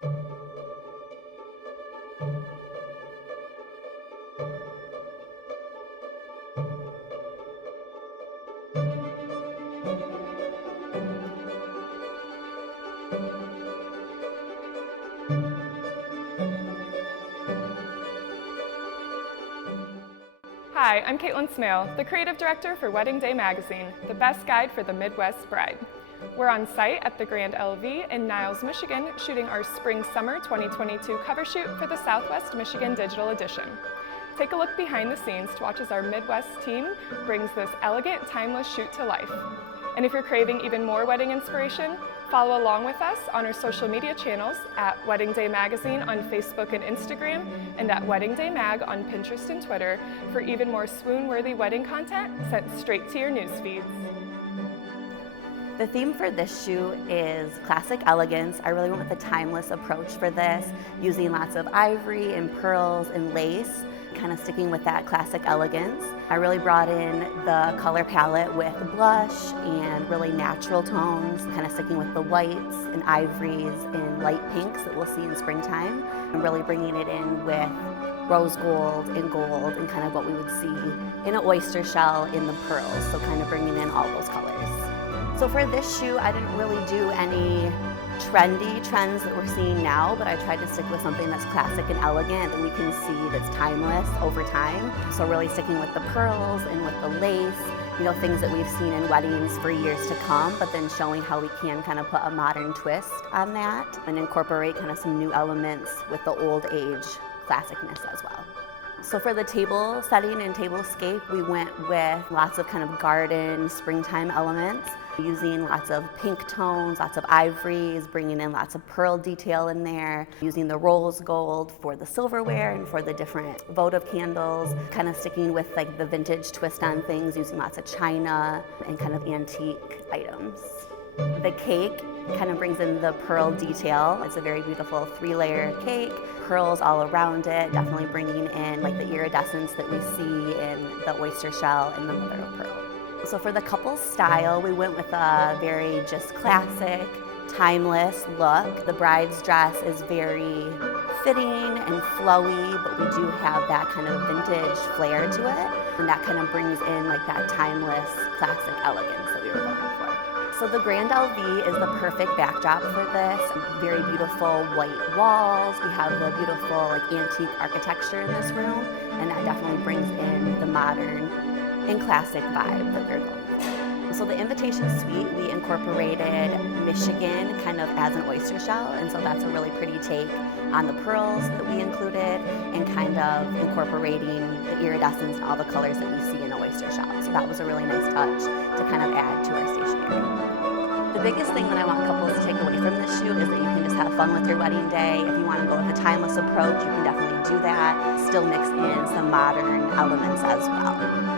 Hi, I'm Kaitlyn Smale, the Creative Director for WeddingDay magazine, the best guide for the Midwest bride. We're on site at the Grand LV in Niles, Michigan, shooting our Spring-Summer 2022 cover shoot for the Southwest Michigan Digital Edition. Take a look behind the scenes to watch as our Midwest team brings this elegant, timeless shoot to life. And if you're craving even more wedding inspiration, follow along with us on our social media channels at WeddingDay Magazine on Facebook and Instagram, and at WeddingDay Mag on Pinterest and Twitter for even more swoon-worthy wedding content sent straight to your news feeds. The theme for this shoot is classic elegance. I really went with a timeless approach for this, using lots of ivory and pearls and lace, kind of sticking with that classic elegance. I really brought in the color palette with blush and really natural tones, kind of sticking with the whites and ivories and light pinks that we'll see in springtime, and really bringing it in with rose gold and kind of what we would see in an oyster shell in the pearls, so kind of bringing in all those colors. So for this shoot, I didn't really do any trendy trends that we're seeing now, but I tried to stick with something that's classic and elegant that we can see that's timeless over time. So really sticking with the pearls and with the lace, you know, things that we've seen in weddings for years to come, but then showing how we can kind of put a modern twist on that and incorporate kind of some new elements with the old age classicness as well. So for the table setting and tablescape, we went with lots of kind of garden, springtime elements, using lots of pink tones, lots of ivories, bringing in lots of pearl detail in there, using the rose gold for the silverware and for the different votive candles, kind of sticking with like the vintage twist on things, using lots of china and kind of antique items. The cake kind of brings in the pearl detail. It's a very beautiful 3-layer cake, pearls all around it, definitely bringing in like the iridescence that we see in the oyster shell and the mother of pearl. So for the couple style, we went with a very just classic, timeless look. The bride's dress is very fitting and flowy, but we do have that kind of vintage flair to it, and that kind of brings in like that timeless, classic elegance that we were looking for. So the Grand LV is the perfect backdrop for this. Very beautiful white walls. We have the beautiful like antique architecture in this room, and that definitely brings in the modern and classic vibe that we're going for. So the invitation suite, we incorporated Michigan kind of as an oyster shell, and so that's a really pretty take on the pearls that we included and kind of incorporating the iridescence and all the colors that we see in an oyster shell. So that was a really nice touch to kind of add to our stationery. The biggest thing that I want couples to take away from this shoot is that you can just have fun with your wedding day. If you want to go with a timeless approach, you can definitely do that. Still mix in some modern elements as well.